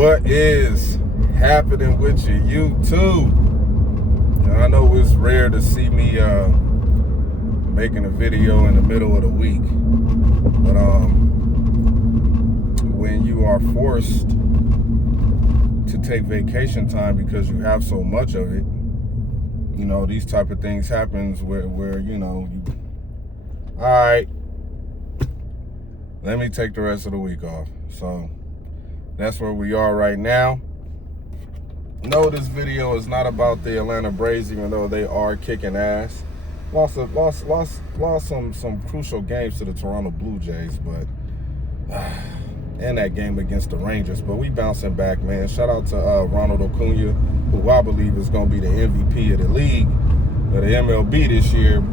What is happening with you, YouTube? I know it's rare to see me making a video in the middle of the week, but when you are forced to take vacation time because you have so much of it, you know, these type of things happens where you know, all right, let me take the rest of the week off. So that's where we are right now. No, this video is not about the Atlanta Braves, even though they are kicking ass. Lost some crucial games to the Toronto Blue Jays, but and that game against the Rangers. But we bouncing back, man. Shout out to Ronald Acuna, who I believe is going to be the MVP of the league, of the MLB this year.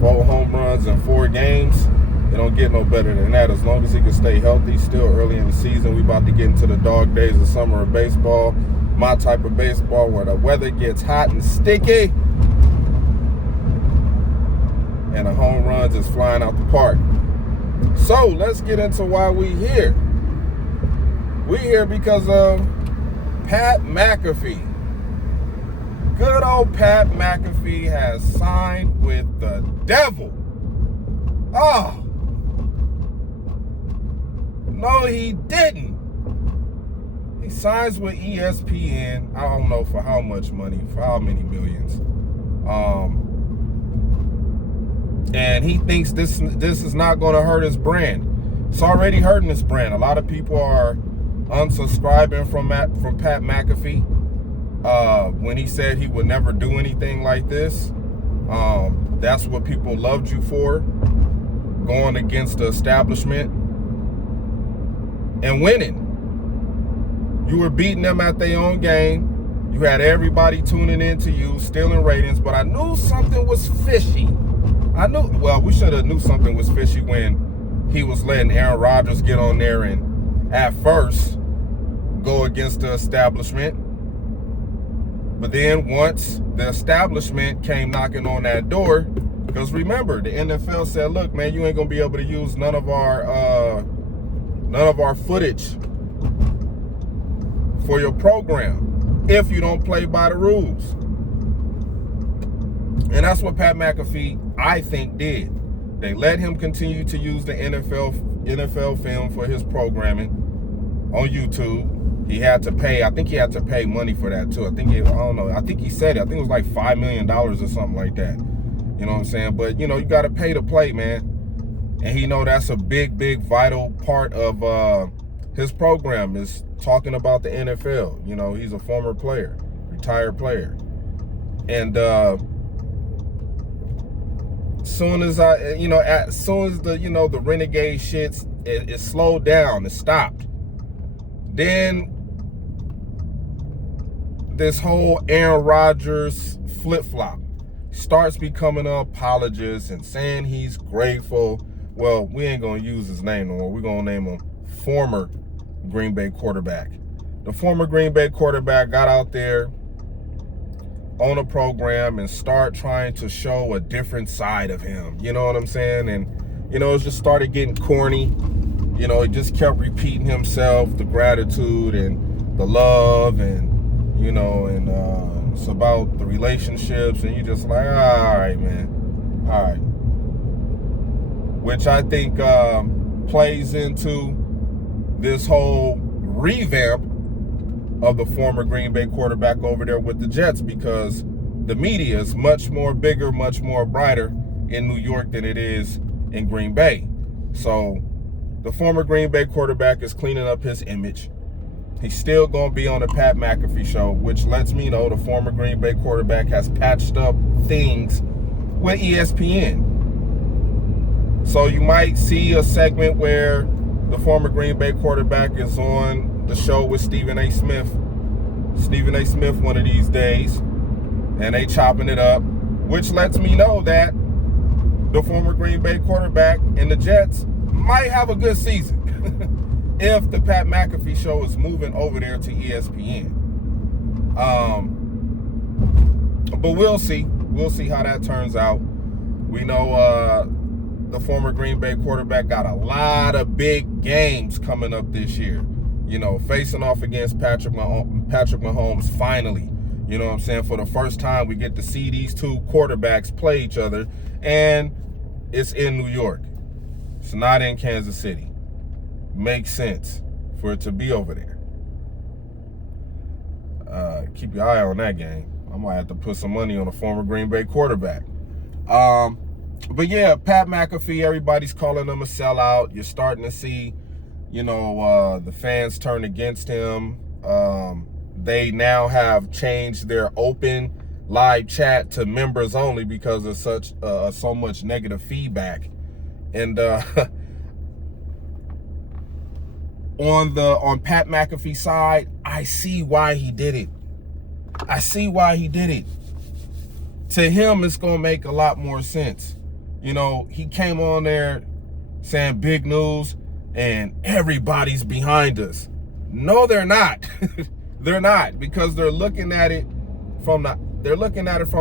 4 home runs in 4 games. It don't get no better than that. As long as he can stay healthy, still early in the season. We about to get into the dog days of summer of baseball. My type of baseball where the weather gets hot and sticky and the home runs is flying out the park. So let's get into why we here. We here because of Pat Mcafee. Good old Pat Mcafee has signed with the devil. Oh, no, he didn't. He signs with ESPN. I don't know for how much money, for how many millions. And he thinks this is not going to hurt his brand. It's already hurting his brand. A lot of people are unsubscribing from Pat McAfee when he said he would never do anything like this. That's what people loved you for, going against the establishment and winning. You were beating them at their own game. You had everybody tuning in to you, stealing ratings, but I knew something was fishy. We should have knew something was fishy when he was letting Aaron Rodgers get on there and at first go against the establishment. But then once the establishment came knocking on that door, because remember, the NFL said, look, man, you ain't gonna be able to use none of our footage for your program if you don't play by the rules. And that's what Pat McAfee, I think, did. They let him continue to use the NFL film for his programming on YouTube. He had to pay, I think he had to pay money for that too. I think he said it. I think it was like $5 million or something like that. You know what I'm saying? But, you know, you got to pay to play, man. And he know that's a big, vital part of his program is talking about the NFL. You know, he's a former player, retired player. And as soon as the renegade shit, it slowed down, it stopped. Then this whole Aaron Rodgers flip-flop starts becoming an apologist and saying he's grateful. Well, we ain't gonna use his name no more. We're gonna name him former Green Bay quarterback. The former Green Bay quarterback got out there on a program and start trying to show a different side of him. You know what I'm saying? And, you know, it just started getting corny. You know, he just kept repeating himself, the gratitude and the love and, you know, and it's about the relationships. And you just like, all right, man. All right. Which I think plays into this whole revamp of the former Green Bay quarterback over there with the Jets, because the media is much more bigger, much more brighter in New York than it is in Green Bay. So the former Green Bay quarterback is cleaning up his image. He's still going to be on the Pat McAfee show, which lets me know the former Green Bay quarterback has patched up things with ESPN. So you might see a segment where the former Green Bay quarterback is on the show with Stephen A. Smith one of these days, and they chopping it up, which lets me know that the former Green Bay quarterback and the Jets might have a good season if the Pat McAfee show is moving over there to ESPN. But we'll see how that turns out. We know the former Green Bay quarterback got a lot of big games coming up this year. you know, facing off against Patrick Mahomes finally. You know what I'm saying? For the first time, we get to see these two quarterbacks play each other, and it's in New York. It's not in Kansas City. Makes sense for it to be over there. Keep your eye on that game. I might have to put some money on a former Green Bay quarterback. But yeah, Pat McAfee, everybody's calling him a sellout. You're starting to see, you know, the fans turn against him. They now have changed their open live chat to members only because of so much negative feedback. And on Pat McAfee's side, I see why he did it. I see why he did it. To him, it's gonna make a lot more sense. You know, he came on there saying big news and everybody's behind us. No, they're not. They're not, because they're looking at it from the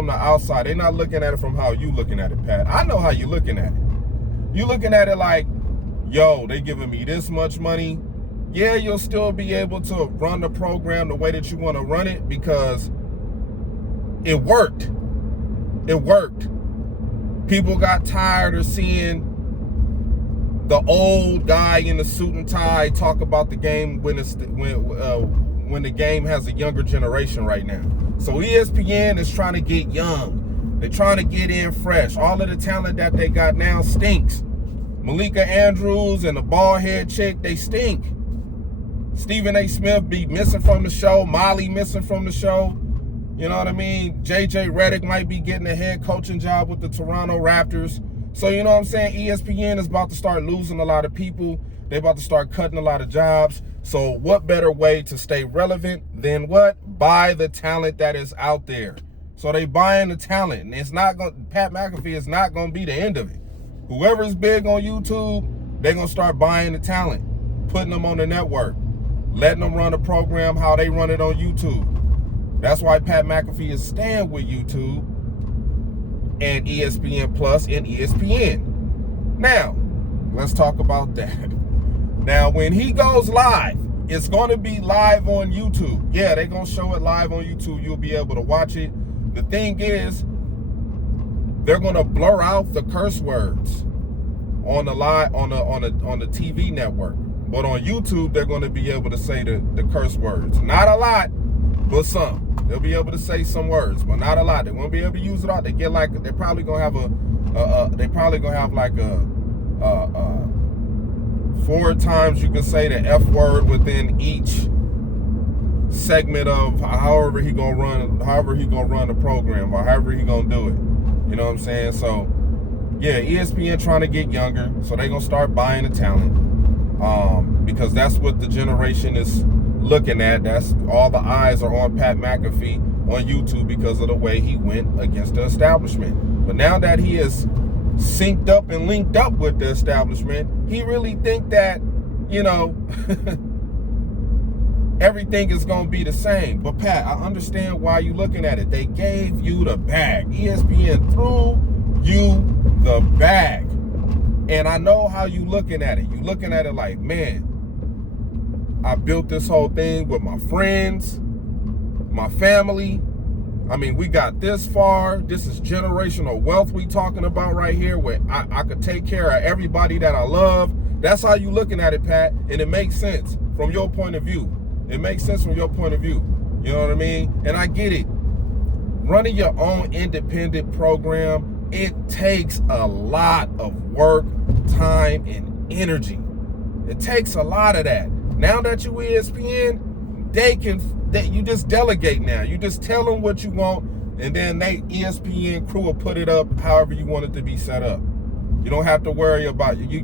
outside. They're not looking at it from how you looking at it, Pat. I know how you looking at it. You looking at it like, yo, they giving me this much money. Yeah, you'll still be able to run the program the way that you want to run it because it worked. It worked. People got tired of seeing the old guy in the suit and tie talk about the game when the game has a younger generation right now. So ESPN is trying to get young. They're trying to get in fresh. All of the talent that they got now stinks. Malika Andrews and the bald head chick, they stink. Stephen A. Smith be missing from the show. Molly missing from the show. You know what I mean? JJ Redick might be getting a head coaching job with the Toronto Raptors. So you know what I'm saying? ESPN is about to start losing a lot of people. They're about to start cutting a lot of jobs. So what better way to stay relevant than what? Buy the talent that is out there. So they buying the talent. And it's not going, Pat McAfee is not going to be the end of it. Whoever's big on YouTube, they're going to start buying the talent, putting them on the network, letting them run a program how they run it on YouTube. That's why Pat McAfee is staying with YouTube and ESPN Plus and ESPN. Now, let's talk about that. Now, when he goes live, it's going to be live on YouTube. Yeah, they're going to show it live on YouTube. You'll be able to watch it. The thing is, they're going to blur out the curse words on the TV network. But on YouTube, they're going to be able to say the curse words. Not a lot, but some. They'll be able to say some words, but not a lot. They won't be able to use it all. They're probably gonna have like a 4 times you can say the F word within each segment of however he gonna run the program or however he gonna do it. You know what I'm saying? So yeah, ESPN trying to get younger, so they're gonna start buying the talent. Because that's what the generation is looking at. That's all the eyes are on Pat McAfee on YouTube because of the way he went against the establishment. But now that he is synced up and linked up with the establishment, he really think that, you know, everything is going to be the same. But Pat, I understand why you're looking at it. They gave you the bag. ESPN threw you the bag. And I know how you looking at it. You looking at it like, man, I built this whole thing with my friends, my family. I mean, we got this far. This is generational wealth we talking about right here, where I could take care of everybody that I love. That's how you looking at it, Pat. And it makes sense from your point of view. It makes sense from your point of view. You know what I mean? And I get it. Running your own independent program, it takes a lot of work, time, and energy. It takes a lot of that. Now that you ESPN, you just delegate now. You just tell them what you want, and then ESPN crew will put it up however you want it to be set up. You don't have to worry about it. You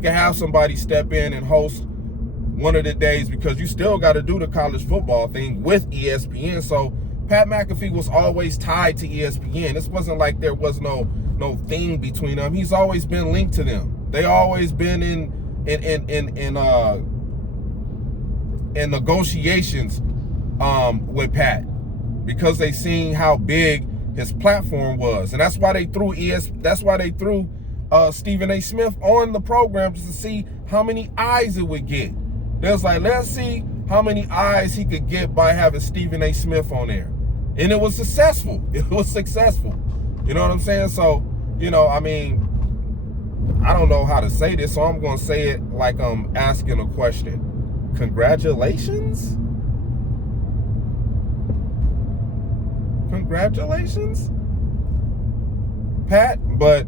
can have somebody step in and host one of the days because you still got to do the college football thing with ESPN. So Pat McAfee was always tied to ESPN. This wasn't like there was no thing between them. He's always been linked to them. They always been in negotiations with Pat because they seen how big his platform was, and that's why they threw Stephen A. Smith on the program just to see how many eyes it would get. They was like, let's see how many eyes he could get by having Stephen A. Smith on there. And it was successful. It was successful. You know what I'm saying? So, you know, I mean, I don't know how to say this, so I'm going to say it like I'm asking a question. Congratulations? Congratulations, Pat. But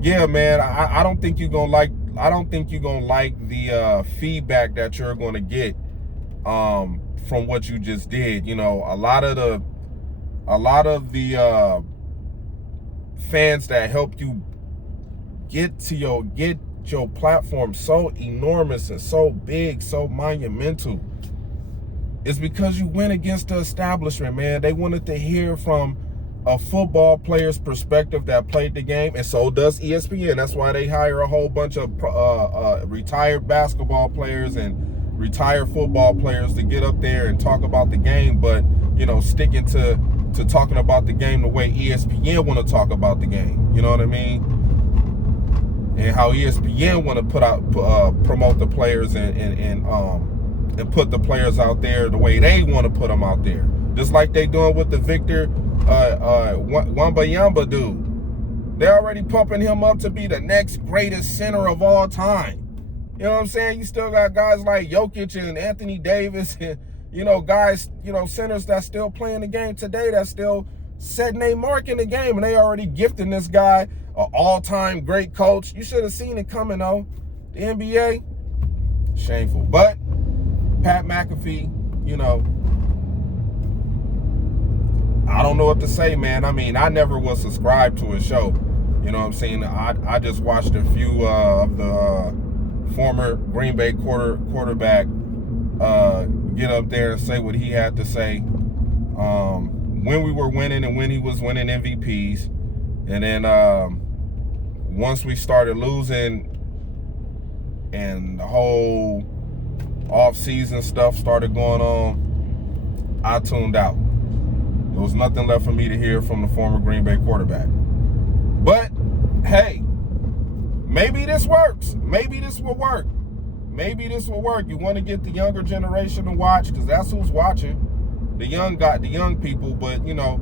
yeah, man, I don't think you're gonna like. I don't think you're gonna like the feedback that you're gonna get from what you just did. You know, a lot of the fans that helped you get your platform so enormous and so big, so monumental, is because you went against the establishment, man. They wanted to hear from a football player's perspective that played the game, and so does ESPN. That's why they hire a whole bunch of retired basketball players and retired football players to get up there and talk about the game, but, you know, sticking to talking about the game the way ESPN want to talk about the game. You know what I mean? And how ESPN want to promote the players and put the players out there the way they want to put them out there. Just like they doing with the Victor Wembanyama dude. They're already pumping him up to be the next greatest center of all time. You know what I'm saying? You still got guys like Jokic and Anthony Davis and, you know, guys, you know, centers that's still playing the game today, that's still setting a mark in the game, and they already gifting this guy an all-time great coach. You should have seen it coming, though. The NBA, shameful. But Pat McAfee, you know, I don't know what to say, man. I mean, I never was subscribed to his show. You know what I'm saying? I just watched a few of the former Green Bay quarterback get up there and say what he had to say when we were winning and when he was winning MVPs. And then once we started losing and the whole off-season stuff started going on, I tuned out. There was nothing left for me to hear from the former Green Bay quarterback. But, hey, maybe this works. Maybe this will work. Maybe this will work. You want to get the younger generation to watch, because that's who's watching. The young people, but, you know,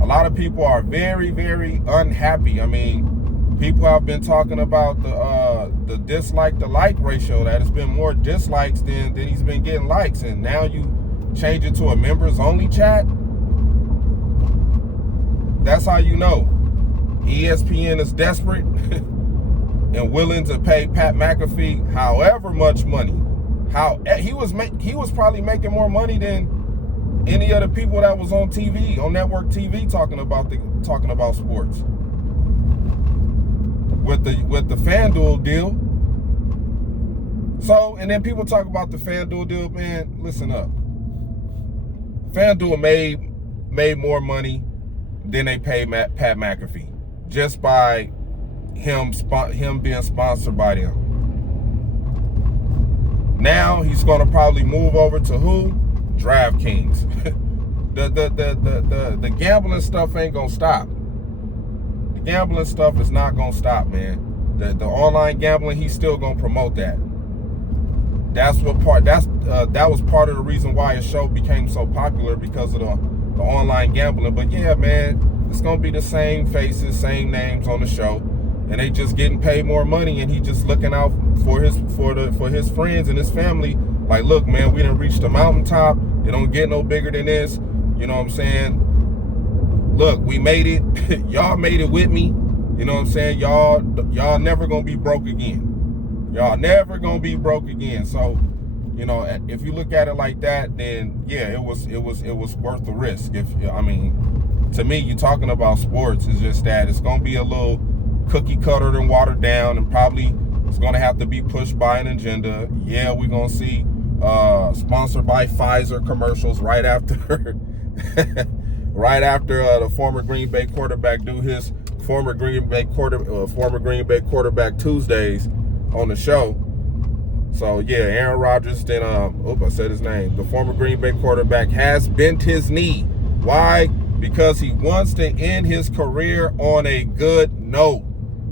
a lot of people are very, very unhappy. I mean, people have been talking about the dislike to like ratio, that it's been more dislikes than he's been getting likes, and now you change it to a members only chat. That's how you know ESPN is desperate and willing to pay Pat McAfee however much money. He was probably making more money than any other people that was on TV, on network TV, talking about sports. With the FanDuel deal. So, and then people talk about the FanDuel deal, man, listen up. FanDuel made more money than they paid Pat McAfee just by him being sponsored by them. Now he's going to probably move over to who? DraftKings. The gambling stuff ain't gonna stop. The gambling stuff is not gonna stop, man. The online gambling, he's still gonna promote that. That was part of the reason why his show became so popular, because of the online gambling. But yeah, man, it's gonna be the same faces, same names on the show, and they just getting paid more money, and he just looking out for his friends and his family. Like, look, man, we done reached the mountaintop. It don't get no bigger than this. You know what I'm saying? Look, we made it. Y'all made it with me. You know what I'm saying? Y'all never gonna be broke again. Y'all never gonna be broke again. So, you know, if you look at it like that, then yeah, it was worth the risk. To me, you talking about sports, is just that it's gonna be a little cookie cutter and watered down, and probably it's gonna have to be pushed by an agenda. Yeah, we're gonna see sponsored by Pfizer commercials right after the former Green Bay quarterback do his former Green Bay quarterback Tuesdays on the show. So yeah, Aaron Rodgers, then I said his name. The former Green Bay quarterback has bent his knee. Why? Because he wants to end his career on a good note.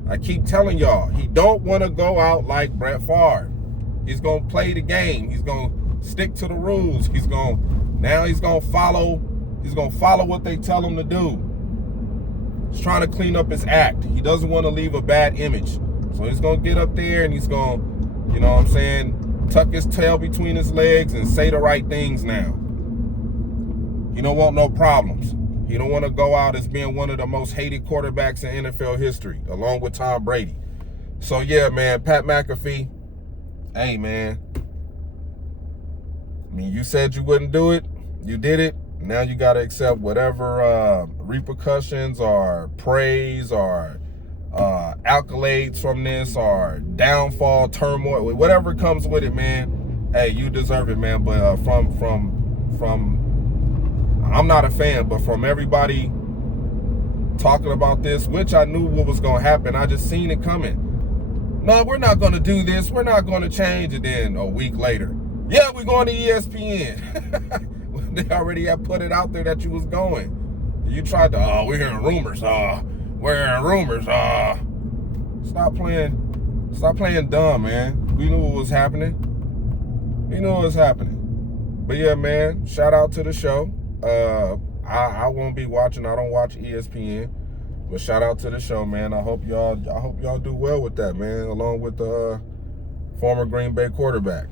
I keep telling y'all, he don't want to go out like Brett Favre. He's gonna play the game. He's gonna stick to the rules. He's gonna follow what they tell him to do. He's trying to clean up his act. He doesn't want to leave a bad image. So he's gonna get up there and he's gonna, you know what I'm saying, tuck his tail between his legs and say the right things now. He don't want no problems. He don't want to go out as being one of the most hated quarterbacks in NFL history, along with Tom Brady. So yeah, man, Pat McAfee, hey man, I mean, you said you wouldn't do it, you did it. Now you got to accept whatever repercussions or praise or accolades from this or downfall, turmoil, whatever comes with it, man. Hey, you deserve it, man. But from I'm not a fan, but from everybody talking about this, which I knew what was going to happen, I just seen it coming. No, we're not going to do this. We're not going to change it. Then a week later, yeah, we're going to ESPN. They already have put it out there that you was going. You tried to, we're hearing rumors. We're hearing rumors. Stop playing dumb, man. We knew what was happening. But yeah, man, shout out to the show. I won't be watching. I don't watch ESPN. But shout out to the show, man. I hope y'all do well with that, man, along with the former Green Bay quarterback.